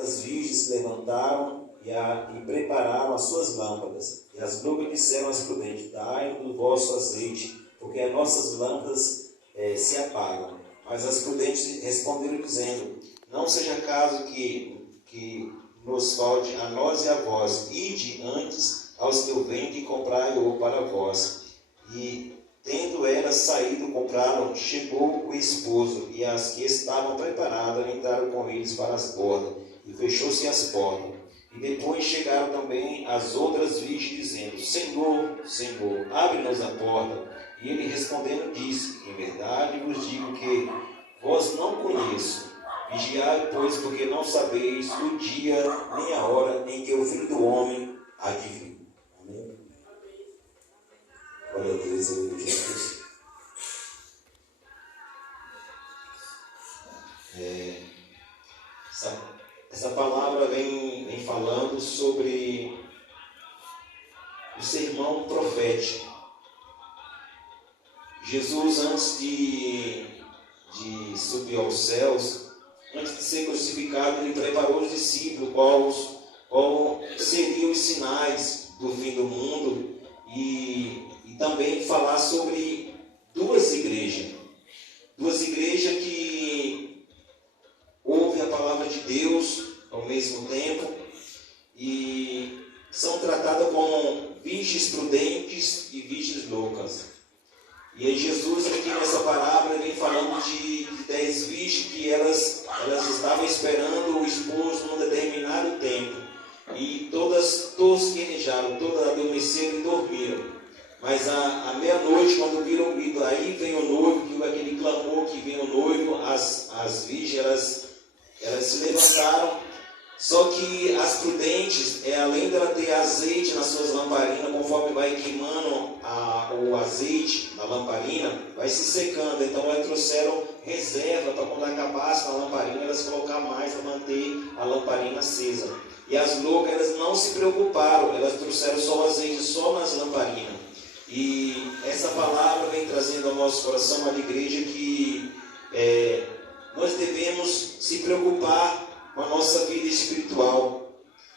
as virgens se levantaram e prepararam as suas lâmpadas. E as loucas disseram às prudentes: dai do vosso azeite, porque as nossas lâmpadas se apagam. Mas as prudentes responderam dizendo: não seja caso que nos falte a nós e a vós. Ide antes aos que o vendem e comprai-o para vós. E tendo elas saído, compraram, chegou o esposo, e as que estavam preparadas entraram com eles para as bodas, e fechou-se as portas. E depois chegaram também as outras virgens, dizendo: Senhor, Senhor, abre-nos a porta. E ele respondendo disse: em verdade vos digo que vós não conheço. Vigiai, pois, porque não sabeis o dia nem a hora em que o Filho do Homem há de vir. Amém? Glória a Deus, em Jesus. Essa palavra vem falando sobre o sermão profético. Jesus, antes de subir aos céus, antes de ser crucificado, ele preparou os discípulos quais seriam os sinais do fim do mundo, e também falar sobre duas igrejas que ouvem a palavra de Deus ao mesmo tempo e são tratadas como virgens prudentes e virgens loucas. E aí Jesus aqui nessa parábola vem falando de 10 virgens que elas estavam esperando o esposo num determinado tempo. E todas tosquenejaram, todas adormeceram e dormiram. Mas à meia-noite, quando viram o grito, aí vem o noivo, que aquele clamor que vem o noivo, as virgens, elas se levantaram. Só que as prudentes, além dela ter azeite nas suas lamparinas, conforme vai queimando o azeite na lamparina, vai se secando. Então elas trouxeram reserva para quando acabasse na lamparina, elas colocar mais para manter a lamparina acesa. E as loucas, elas não se preocuparam, elas trouxeram só o azeite, só nas lamparinas. E essa palavra vem trazendo ao nosso coração, à igreja, que nós devemos se preocupar com a nossa vida espiritual.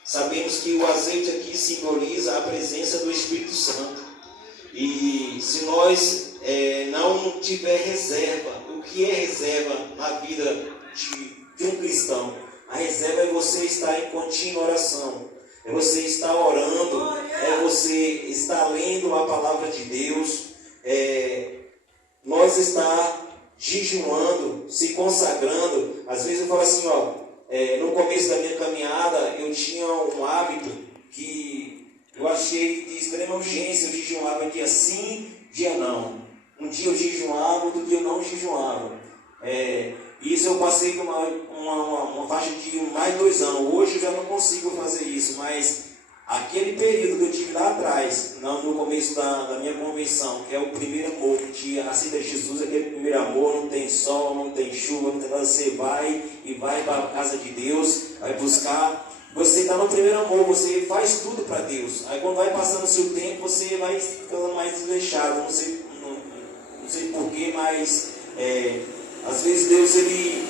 Sabemos que o azeite aqui simboliza a presença do Espírito Santo. E se nós não tiver reserva, o que é reserva na vida de um cristão? A reserva é você estar em contínua oração, é você estar orando, é você estar lendo a palavra de Deus, nós estar jejuando, se consagrando. Às vezes eu falo assim, no começo da minha caminhada, eu tinha um hábito que eu achei de extrema urgência. Eu jejuava dia sim, dia não. Um dia eu jejuava, outro dia eu não jejuava. Isso eu passei por uma faixa de mais de 2 anos. Hoje eu já não consigo fazer isso, mas aquele período que eu tive lá atrás, no começo da minha convenção, que é o primeiro amor, que aceita Jesus, aquele primeiro amor, não tem sol, não tem chuva, não tem nada, você vai para a casa de Deus, vai buscar, você está no primeiro amor, você faz tudo para Deus. Aí quando vai passando o seu tempo, você vai ficando mais desleixado, não sei porquê, mas às vezes Deus ele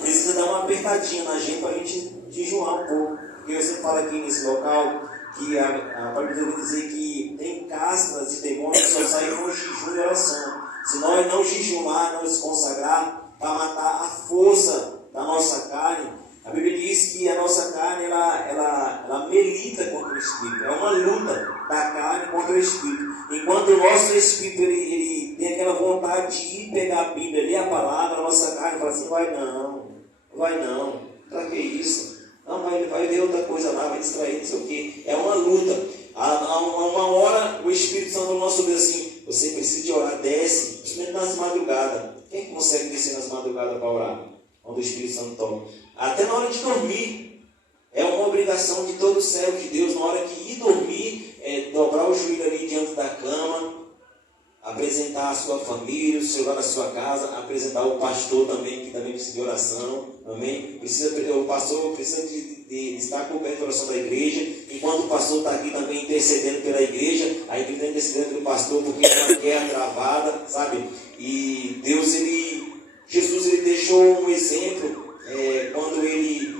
precisa dar uma apertadinha na gente para a gente jejuar um pouco. Porque eu sempre falo aqui nesse local que a Bíblia vai dizer que tem castas de demônios que só saem com jejum e oração. Se nós não jejuar, não nos consagrar, para matar a força da nossa carne, a Bíblia diz que a nossa carne ela milita contra o Espírito. É uma luta da carne contra o Espírito. Enquanto o nosso Espírito ele tem aquela vontade de ir pegar a Bíblia, ler a palavra, a nossa carne fala assim: vai não, para que isso? Não, vai ver outra coisa lá, vai distrair, não sei o quê. É uma luta. A uma hora o Espírito Santo no nosso Deus assim: você precisa de orar, desce, principalmente nas madrugadas. Quem consegue descer nas madrugadas para orar? Quando o Espírito Santo toma. Até na hora de dormir. É uma obrigação de todo servo de Deus, na hora que ir dormir, dobrar o joelho ali diante da cama, apresentar a sua família, o celular na sua casa, apresentar o pastor também, que também precisa de oração, amém? O pastor precisa de estar coberto de oração da igreja, enquanto o pastor está aqui também intercedendo pela igreja, a igreja está intercedendo pelo pastor porque é uma guerra travada, sabe? E Jesus ele deixou um exemplo quando ele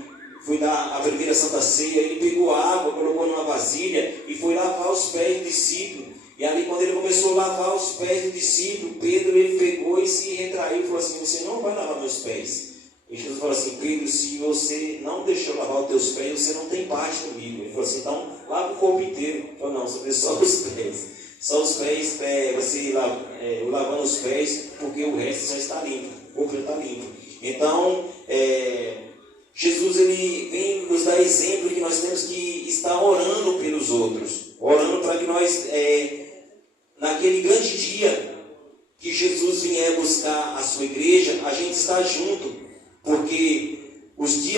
dar a primeira Santa Ceia, ele pegou água, colocou numa vasilha e foi lavar os pés do discípulo. E ali, quando ele começou a lavar os pés do discípulo, Pedro, ele pegou e se retraiu e falou assim: você não vai lavar meus pés. E Jesus falou assim: Pedro, se você não deixou lavar os teus pés, você não tem parte comigo. Ele falou assim: então lava o corpo inteiro. Ele falou: não, só os pés. Só os pés, você lavando os pés, porque o resto já está limpo. O corpo já está limpo. Então, Jesus ele vem nos dar exemplo que nós temos que estar orando pelos outros. Orando para que nós, naquele grande dia que Jesus vier buscar a sua igreja, a gente está junto. Porque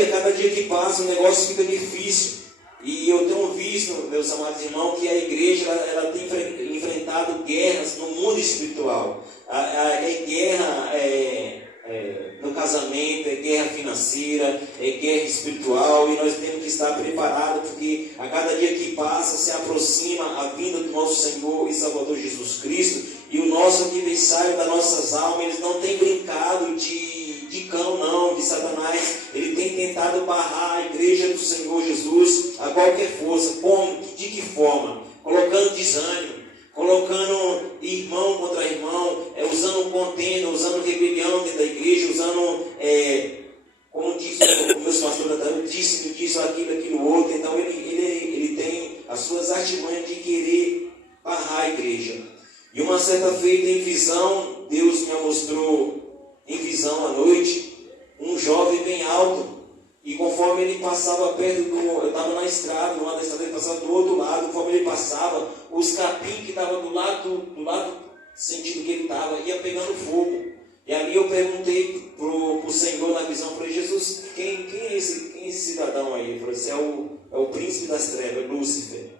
cada dia que passa, o negócio fica difícil. E eu tenho visto, meus amados irmãos, que a igreja ela tem enfrentado guerras no mundo espiritual. É guerra no casamento, é guerra financeira, é guerra espiritual, e nós temos que estar preparados, porque a cada dia que passa se aproxima a vinda do nosso Senhor e Salvador Jesus Cristo, e o nosso adversário das nossas almas, eles não têm brincado de cão não, de Satanás. Ele tem tentado barrar a igreja do Senhor Jesus a qualquer força. Como? De que forma? Colocando desânimo, colocando irmão contra irmão, usando contenda, usando rebelião dentro da igreja, usando, como diz o meu pastor, disse aquilo outro. Então ele tem as suas artimanhas de querer barrar a igreja. E uma certa feita em visão, Deus me mostrou em visão à noite, um jovem bem alto, e conforme ele passava perto eu estava na estrada, do lado da estrada, ele passava do outro lado, conforme ele passava, os capim que estavam do lado sentido que ele estava, ia pegando fogo. E ali eu perguntei pro Senhor na visão, falei: Jesus, quem é esse cidadão aí? Ele falou assim: é o príncipe das trevas, Lúcifer.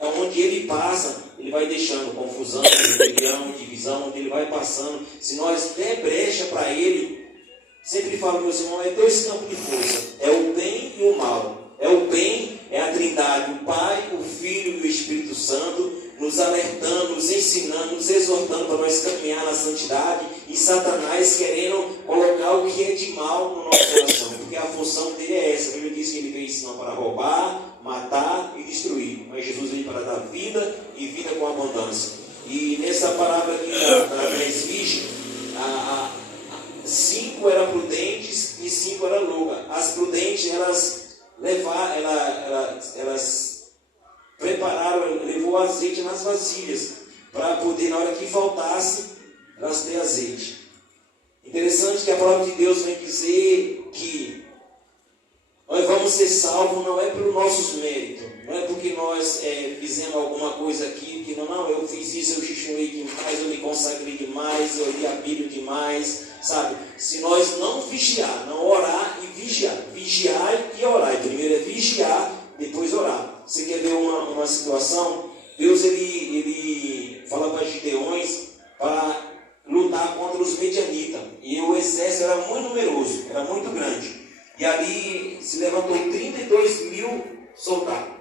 É onde ele passa, ele vai deixando confusão, rebelião, divisão, onde ele vai passando. Se nós der brecha para ele, sempre falo, meus irmãos, é dois campos de força: é o bem e o mal. É o bem, é a Trindade, o Pai, o Filho e o Espírito Santo, nos alertando, nos ensinando, nos exortando para nós caminhar na santidade, e Satanás querendo colocar o que é de mal no nosso coração, porque a função dele é essa. A Bíblia diz que ele veio ensinar para roubar, matar e destruir, mas Jesus veio para dar vida e vida com abundância. E nessa palavra aqui da 10 virgens, 5 eram prudentes e 5 eram loucas. As prudentes, elas prepararam, levou azeite nas vasilhas, para poder, na hora que faltasse, elas terem azeite. Interessante que a palavra de Deus vem dizer que nós vamos ser salvos não é pelos nossos méritos, não é porque nós fizemos alguma coisa aqui, que não, eu fiz isso, eu jejuei demais, eu me consagrei demais, eu li a Bíblia demais, sabe? Se nós não vigiar, não orar e vigiar e orar, primeiro é vigiar, depois orar. Você quer ver uma situação? Deus ele fala para Gideões para lutar contra os medianitas, e o exército era muito numeroso, era muito grande. E ali se levantou 32 mil soldados.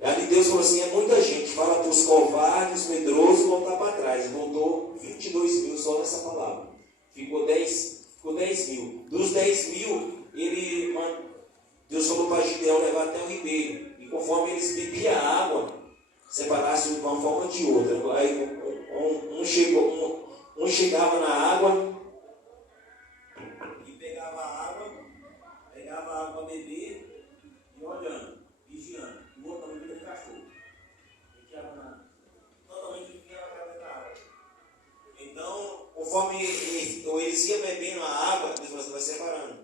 E ali Deus falou assim: é muita gente, fala para os covardes, medrosos, voltar para trás. Voltou 22 mil só nessa palavra. Ficou 10 mil. Dos 10 mil, Deus falou para Gideão levar até o ribeiro. E conforme eles bebiam a água, separasse de uma forma ou de outra. Aí um chegava na água e pegava a água para beber e olhando, vigiando. O outro também bebia de cachorro. Totalmente enfiado na da água. Então, conforme eles iam bebendo a água, Deus vai separando.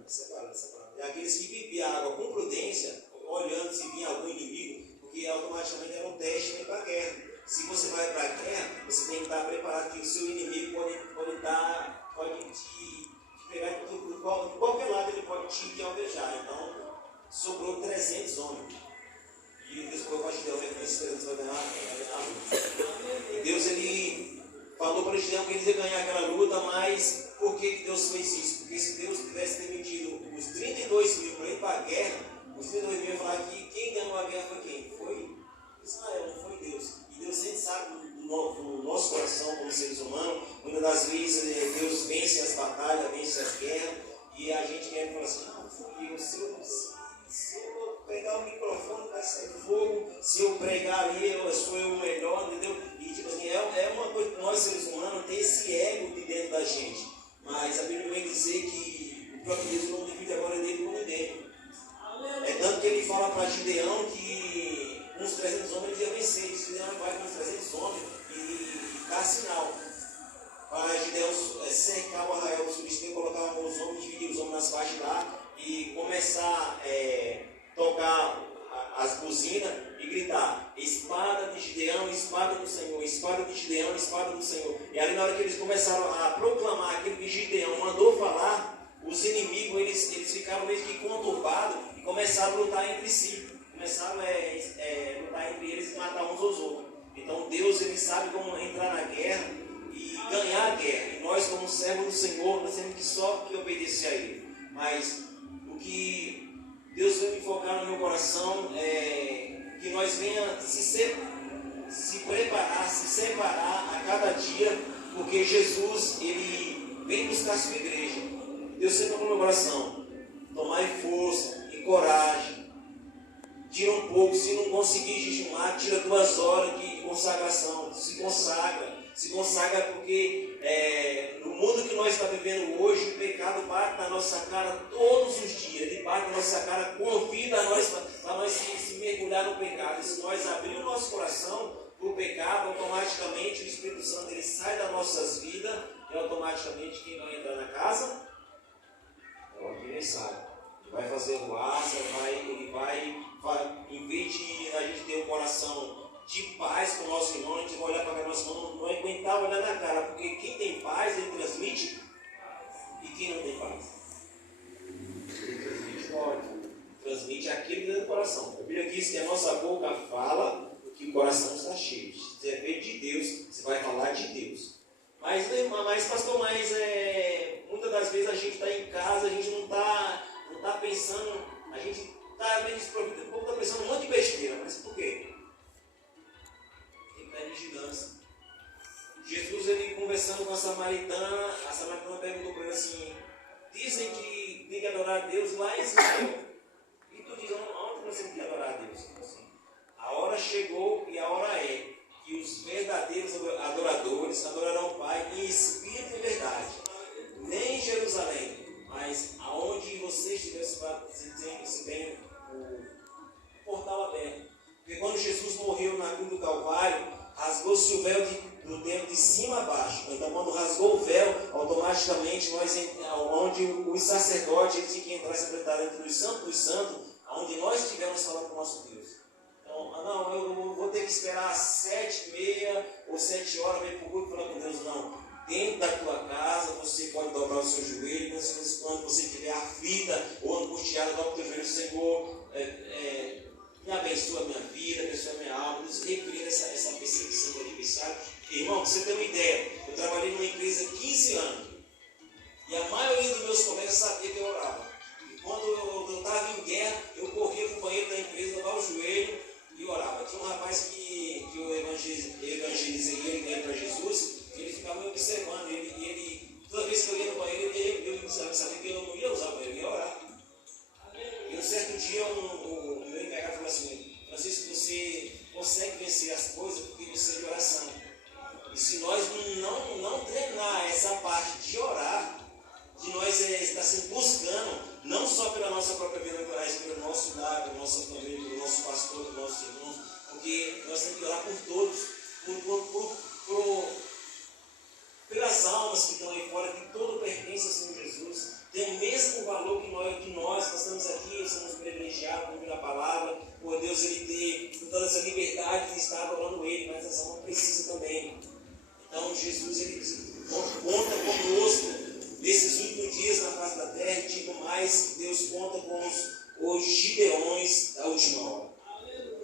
E aqueles que bebiam a água com prudência, olhando se vinha algum inimigo, porque automaticamente era um teste para ir para a guerra. Se você vai para a guerra, você tem que estar preparado, que o seu inimigo pode te pegar de qualquer lado, ele pode te alvejar. Então, sobrou 300 homens. E Deus falou para Gideão: esses 300 vai ganhar a luta. E Deus ele falou para Gideão que eles iam ganhar aquela luta, mas por que Deus fez isso? Porque se Deus tivesse demitido os 32 mil para ir para a guerra, os 32 mil iam falar que quem ganhou a guerra foi quem? Foi Israel, não foi Deus. E Deus sempre sabe do nosso coração como seres humanos. Muitas das vezes Deus vence as batalhas, vence as guerras, e a gente quer falar assim: não, fui eu, se eu se eu pregar ali, eu sou eu o melhor, entendeu? E tipo assim, é uma coisa que nós seres humanos tem esse ego de dentro da gente. Mas a Bíblia vem dizer que o próprio Deus não divide a glória dele com ninguém. É tanto que ele fala para Gideão que uns 300 homens ele ia vencer. Ele disse: Gideão vai com uns 300 homens e dá sinal para Gideão cercar o arraial dos filisteus, colocar os homens, dividir os homens nas faixas lá e começar a tocar as buzinas e gritar: espada de Gideão, espada do Senhor, espada de Gideão, espada do Senhor. E ali na hora que eles começaram a proclamar aquilo que Gideão mandou falar, os inimigos eles ficaram meio que conturbados e começaram a lutar entre si. Começaram a lutar entre eles e matar uns aos outros. Então Deus ele sabe como entrar na guerra e ganhar a guerra. E nós como servos do Senhor, nós temos que só que obedecer a Ele. Mas o que Deus veio me focar no meu coração é que nós venha se preparar, se separar a cada dia, porque Jesus ele vem buscar a sua igreja. Deus sempre no meu coração: tomai força e coragem. Tira um pouco, se não conseguir jejumar, tira 2 horas de consagração. Se consagra porque no mundo que nós estamos vivendo hoje, o pecado bate na nossa cara todos os dias. Ele bate na nossa cara, convida a nós para nós se mergulhar no pecado. E se nós abrirmos o nosso coração para o pecado, automaticamente o Espírito Santo ele sai das nossas vidas e automaticamente quem vai entrar na casa é o adversário. Ele vai fazer ruaça, ele vai, em vez de a gente ter um coração de paz com o nosso irmão, a gente vai olhar para o nosso irmão, não vai aguentar olhar na cara, porque quem tem paz, ele transmite, e quem não tem paz? Ele transmite ódio, transmite aquilo dentro do coração. A Bíblia diz que a nossa boca fala que o coração está cheio. Se você veio de Deus, você vai falar de Deus. Mas pastor, muitas das vezes a gente está em casa, a gente não está pensando, a gente está meio desprovido, o povo está pensando um monte de besteira. Mas por quê? Tem que estar em vigilância. Jesus, ele conversando com a samaritana perguntou para ele assim: dizem que tem que adorar a Deus lá em Israel. E tu diz: onde você tem que adorar a Deus? Assim, a hora chegou e a hora é que os verdadeiros adoradores adorarão o Pai em espírito e verdade. Nem em Jerusalém, mas aonde você estiver, se tem o portal aberto. Porque quando Jesus morreu na cruz do Calvário, rasgou-se o véu do templo de cima a baixo. Então, quando rasgou o véu, automaticamente, onde os sacerdotes eles tinham que entrar e se apresentar dentro do Santo dos Santos, onde nós estivemos falando com o nosso Deus. Então, eu vou ter que esperar 7h30 ou 7 horas para ir para o culto falar com Deus. Não. Dentro da tua casa, você pode dobrar o seu joelho, quando você estiver aflita ou angustiada, dobra o teu joelho: Senhor, me abençoa a minha vida, abençoa a minha alma, nos repreenda essa perseguição do adversário. Irmão, para você ter uma ideia, eu trabalhei numa empresa há 15 anos e a maioria dos meus colegas sabia que eu orava. E quando eu estava em guerra, eu corria para o banheiro da empresa, dobrava o joelho e orava. Tinha um rapaz que eu evangelizei ele, ganhei para Jesus. Ele ficava me observando, toda vez que eu ia no banheiro, eu sabia que eu não ia usar o banheiro, eu ia orar. E um certo dia, o meu empregado falou assim: Francisco, você consegue vencer as coisas porque você é de oração. E se nós não treinar essa parte de orar, de nós estar sempre buscando, não só pela nossa própria vida, mas pelo nosso lar, pela nossa família, pelo nosso pastor, pelos nossos irmãos, porque nós temos que orar por todos, pelas almas que estão aí fora, que todo pertence ao Senhor Jesus, tem o mesmo valor que nós estamos aqui, somos privilegiados por ouvir a palavra, por Deus ele ter toda essa liberdade de estar adorando Ele, mas essa alma precisa também. Então Jesus ele conta conosco nesses últimos dias na face da terra, e digo mais, Deus conta com os Gideões da última hora.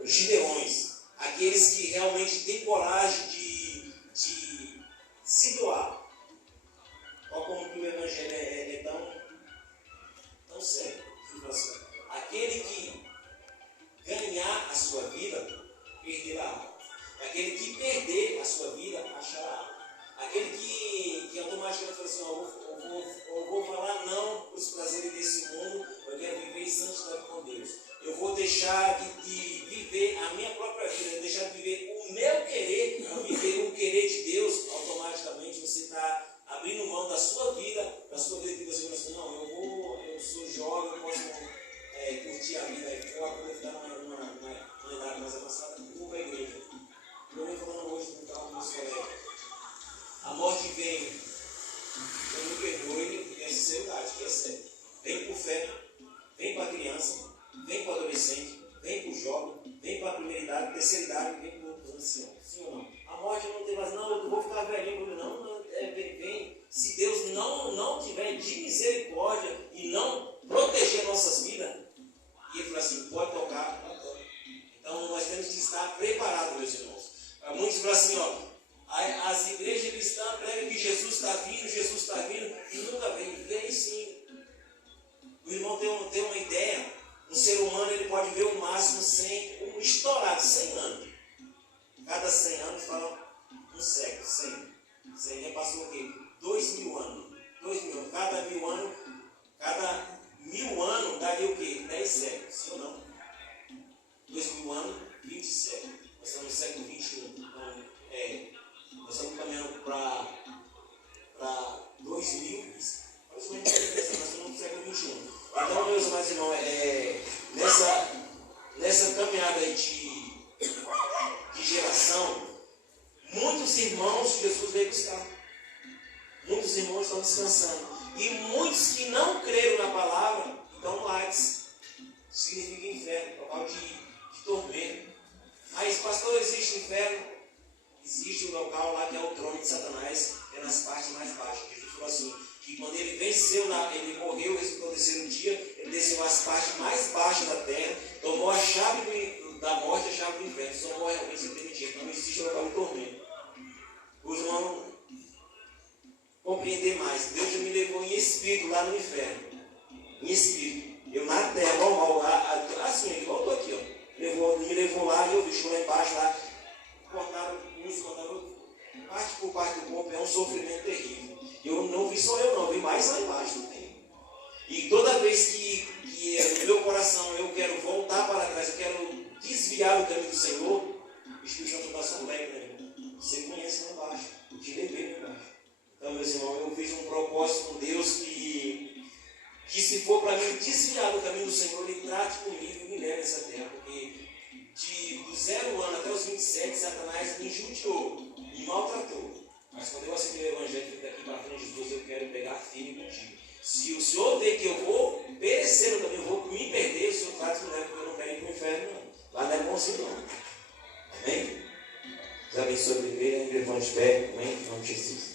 Os Gideões, aqueles que realmente têm coragem de se doar. Olha como que o Evangelho é tão sério. Aquele que ganhar a sua vida, perderá. Aquele que perder a sua vida, achará. Aquele que automaticamente fala assim: eu vou falar não para os prazeres desse mundo, eu quero viver em santidade com Deus. Eu vou deixar de viver viver a minha própria vida, deixar de viver o meu querer, a viver o querer de Deus, automaticamente você está abrindo mão da sua vida que você pensa, não, eu sou jovem, eu posso curtir a vida aí fora, quando eu ficar numa idade mais avançada, eu vou para a igreja. Eu venho falando hoje com calma, meus colegas. A morte vem, eu me perdoe, e a sinceridade, que é sério. Vem por fé, vem para a criança, vem para o adolescente, vem para o jovem, vem para a primeira idade, terceira idade, vem para o ancião. Sim ou não? A morte não tem mais, não, eu vou ficar velhinho, não, vem. Se Deus não tiver de misericórdia e não proteger nossas vidas, e ele fala assim, pode tocar, não toca. Então nós temos que estar preparados, meus irmãos. Muitos falam assim, as igrejas cristãs pregam que Jesus está vindo, e nunca vem sim. O irmão tem uma ideia, um ser humano ele pode ver o máximo 100, estourado, 100 anos. Cada 100 anos fala um século, 100. 100 já passou o quê? 2.000 anos. 2.000 anos. Cada 1.000 anos daria o quê? 10 séculos, sim ou não? 2.000 anos, 20 séculos. Nós estamos no século 21. Então, nós estamos caminhando para 2.000. Nós estamos no século 21. Então, meus amados irmãos, nessa caminhada aí de geração, muitos irmãos Jesus veio buscar. Muitos irmãos estão descansando. E muitos que não creram na palavra estão no Hades. Significa inferno, local de tormento. Mas, pastor, existe inferno? Existe um local lá que é o trono de Satanás, que é nas partes mais baixas. Jesus falou assim, que quando ele venceu, ele morreu, ressuscitou no terceiro dia, ele desceu às partes mais baixas da terra, tomou a chave da morte e a chave do inferno, só morre alguém sem permitir. Então não existe um local de tormento. Os irmãos compreender mais. Deus já me levou em espírito lá no inferno. Em espírito. Eu na terra, normal, lá, assim, igual eu estou aqui, me levou lá e eu vi, lá embaixo, lá, cortaram parte por parte do corpo, é um sofrimento terrível. Eu não vi só eu não, vi mais lá embaixo também. E toda vez que no meu coração eu quero voltar para trás, eu quero desviar do caminho do Senhor, o Espírito Santo dá só um leque, né? Você conhece lá embaixo, eu te levei lá embaixo. Então, meus irmãos, eu fiz um propósito com Deus que se for para mim desviar do caminho do Senhor, Ele trate comigo e me leve nessa terra, porque do 0 ano até os 27, Satanás me judiou, me maltratou. Mas quando eu aceitei o Evangelho, daqui para frente de Deus, eu quero pegar firme contigo. Se o Senhor ver que eu vou perecer no caminho, eu vou me perder, o Senhor trate comigo, porque eu não quero ir para o inferno, não. Lá não é bonzinho, não. Amém? Deus abençoe a igreja, de pé, amém? Em nome de Jesus.